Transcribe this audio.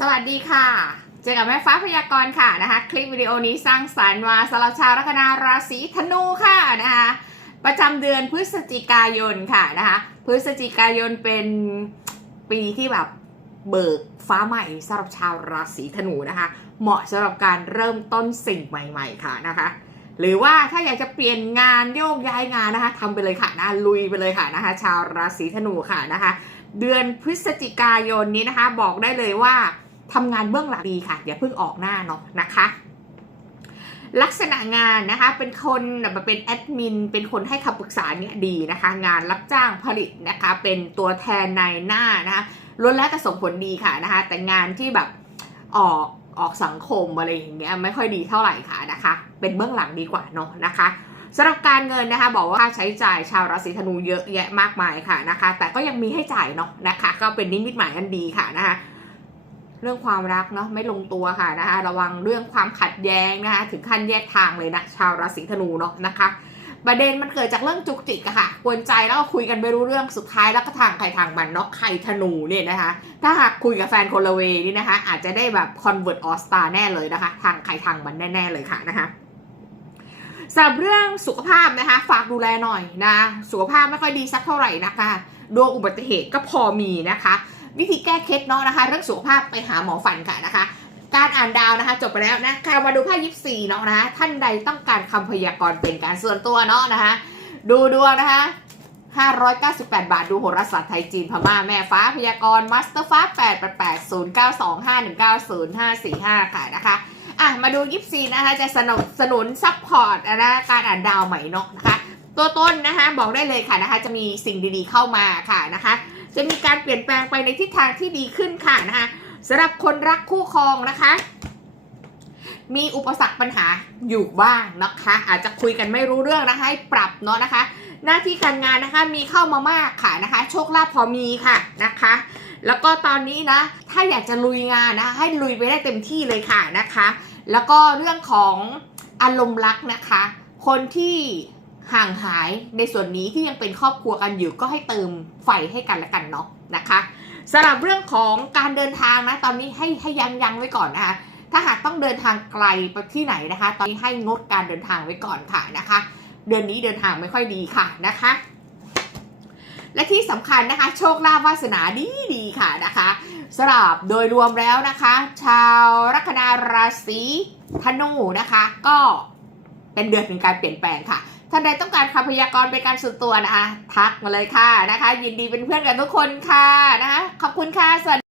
สวัสดีค่ะ เจอกับแม่ฟ้าพยากรณ์ค่ะนะคะ คลิปวิดีโอนี้สร้างสรรค์มาสำหรับชาวลัคนาราศีธนูค่ะนะคะ ประจำเดือนพฤศจิกายนค่ะนะคะ พฤศจิกายนเป็นปีที่แบบเบิกฟ้าใหม่สำหรับชาวราศีธนูนะคะ เหมาะสำหรับการเริ่มต้นสิ่งใหม่ ๆ ค่ะนะคะ หรือว่าถ้าอยากจะเปลี่ยนงานโยกย้ายงานนะคะทำไปเลยค่ะนะลุยไปเลยค่ะนะคะ ชาวราศีธนูค่ะนะคะ เดือนพฤศจิกายนนี้นะคะ บอกได้เลยว่า ทำงานเบื้องหลังดีค่ะอย่าเพิ่งออกหน้าเนาะนะคะลักษณะงานนะคะเป็นคนแบบเป็นแอดมินเป็นคนให้คำปรึกษาเนี่ยดีนะคะ งานรับจ้างผลิตนะคะเป็นตัวแทนในหน้านะคะล้วนแล้วแต่ส่งผลดีค่ะนะคะแต่งานที่แบบออกออกสังคมอะไรอย่างเงี้ยไม่ค่อยดีเท่าไหร่ค่ะนะคะ เป็นเบื้องหลังดีกว่าเนาะนะคะสำหรับการเงินนะคะบอกว่าค่าใช้จ่ายชาวราศีธนูเยอะแยะมากมายค่ะนะคะ แต่ก็ยังมีให้จ่ายเนาะนะคะ ก็เป็นนิมิตหมายอันดีค่ะนะคะ เรื่องความรักเนาะไม่ลงตัวค่ะนะคะระวังเรื่องความขัดแย้งนะคะถึงขั้นแยกทางเลยนะชาวราศีธนูเนาะนะคะประเด็นมันเกิดจากเรื่องจุกจิกอะค่ะกวนใจแล้วก็คุยกันไม่รู้เรื่องสุดท้ายแล้วก็ทางใครทางมันเนาะใครธนูเนี่ยนะคะ ถ้าหากคุยกับแฟนคนละเวนี่นะคะ อาจจะได้แบบคอนเวิร์ตออสตาแน่เลยนะคะ ทางใครทางมันแน่ ๆเลยค่ะนะคะสำหรับเรื่องสุขภาพนะคะ ฝากดูแลหน่อยนะ สุขภาพไม่ค่อยดีสักเท่าไหร่นะคะดวงอุบัติเหตุก็พอมีนะคะ วิธีแก้เคล็ดเนาะนะคะ เรื่องสุขภาพไปหาหมอฟันค่ะนะคะ การอ่านดาวนะคะ จบไปแล้วนะคะมาดูไพ่ยิปซีเนาะนะคะท่านใดต้องการคำพยากรณ์เป็นการส่วนตัวเนาะนะคะ ดูดวงนะคะ598 บาท ดูโหราศาสตร์ไทยจีนพม่าแม่ฟ้าพยากรณ์มาสเตอร์ฟ้า 8880925190545 ค่ะนะคะอะมาดูยิปซีนะคะ จะสนับสนุนซัพพอร์ตนะการอ่านดาวใหม่นาะนะคะ ตัวต้นนะคะ บอกได้เลยค่ะนะคะ จะมีสิ่งดีๆเข้ามาค่ะนะคะ จะมีการเปลี่ยนแปลงไปในทิศทางที่ดีขึ้นค่ะนะคะสำหรับคนรักคู่ครองนะคะ มีอุปสรรคปัญหาอยู่บ้างนะคะ อาจจะคุยกันไม่รู้เรื่องนะคะ ให้ปรับเนาะนะคะ หน้าที่การงานนะคะมีเข้ามามากค่ะนะคะ โชคลาภพอมีค่ะนะคะ แล้วก็ตอนนี้นะ ถ้าอยากจะลุยงานนะให้ลุยไปได้เต็มที่เลยค่ะนะคะ แล้วก็เรื่องของอารมณ์รักนะคะ คนที่ ห่างหายในส่วนนี้ที่ยังเป็นครอบครัวกันอยู่ก็ให้เติมไฟให้กันและกันเนาะนะคะสำหรับเรื่องของการเดินทางนะตอนนี้ให้ให้ยังยังไว้ก่อนนะคะถ้าหากต้องเดินทางไกลไปที่ไหนนะคะ ตอนนี้ให้งดการเดินทางไว้ก่อนค่ะนะคะ เดือนนี้เดินทางไม่ค่อยดีค่ะนะคะ และที่สำคัญนะคะ โชคลาภวาสนาดีดีค่ะนะคะสำหรับโดยรวมแล้วนะคะ ชาวลัคนาราศีธนูนะคะ ก็เป็นเดือนแห่งการเปลี่ยนแปลงค่ะ ท่านใดต้องการคำพยากรณ์เป็นการส่วนตัวนะคะ ทักมาเลยค่ะนะคะ ยินดีเป็นเพื่อนกันทุกคนค่ะนะคะ ขอบคุณค่ะสวัสดี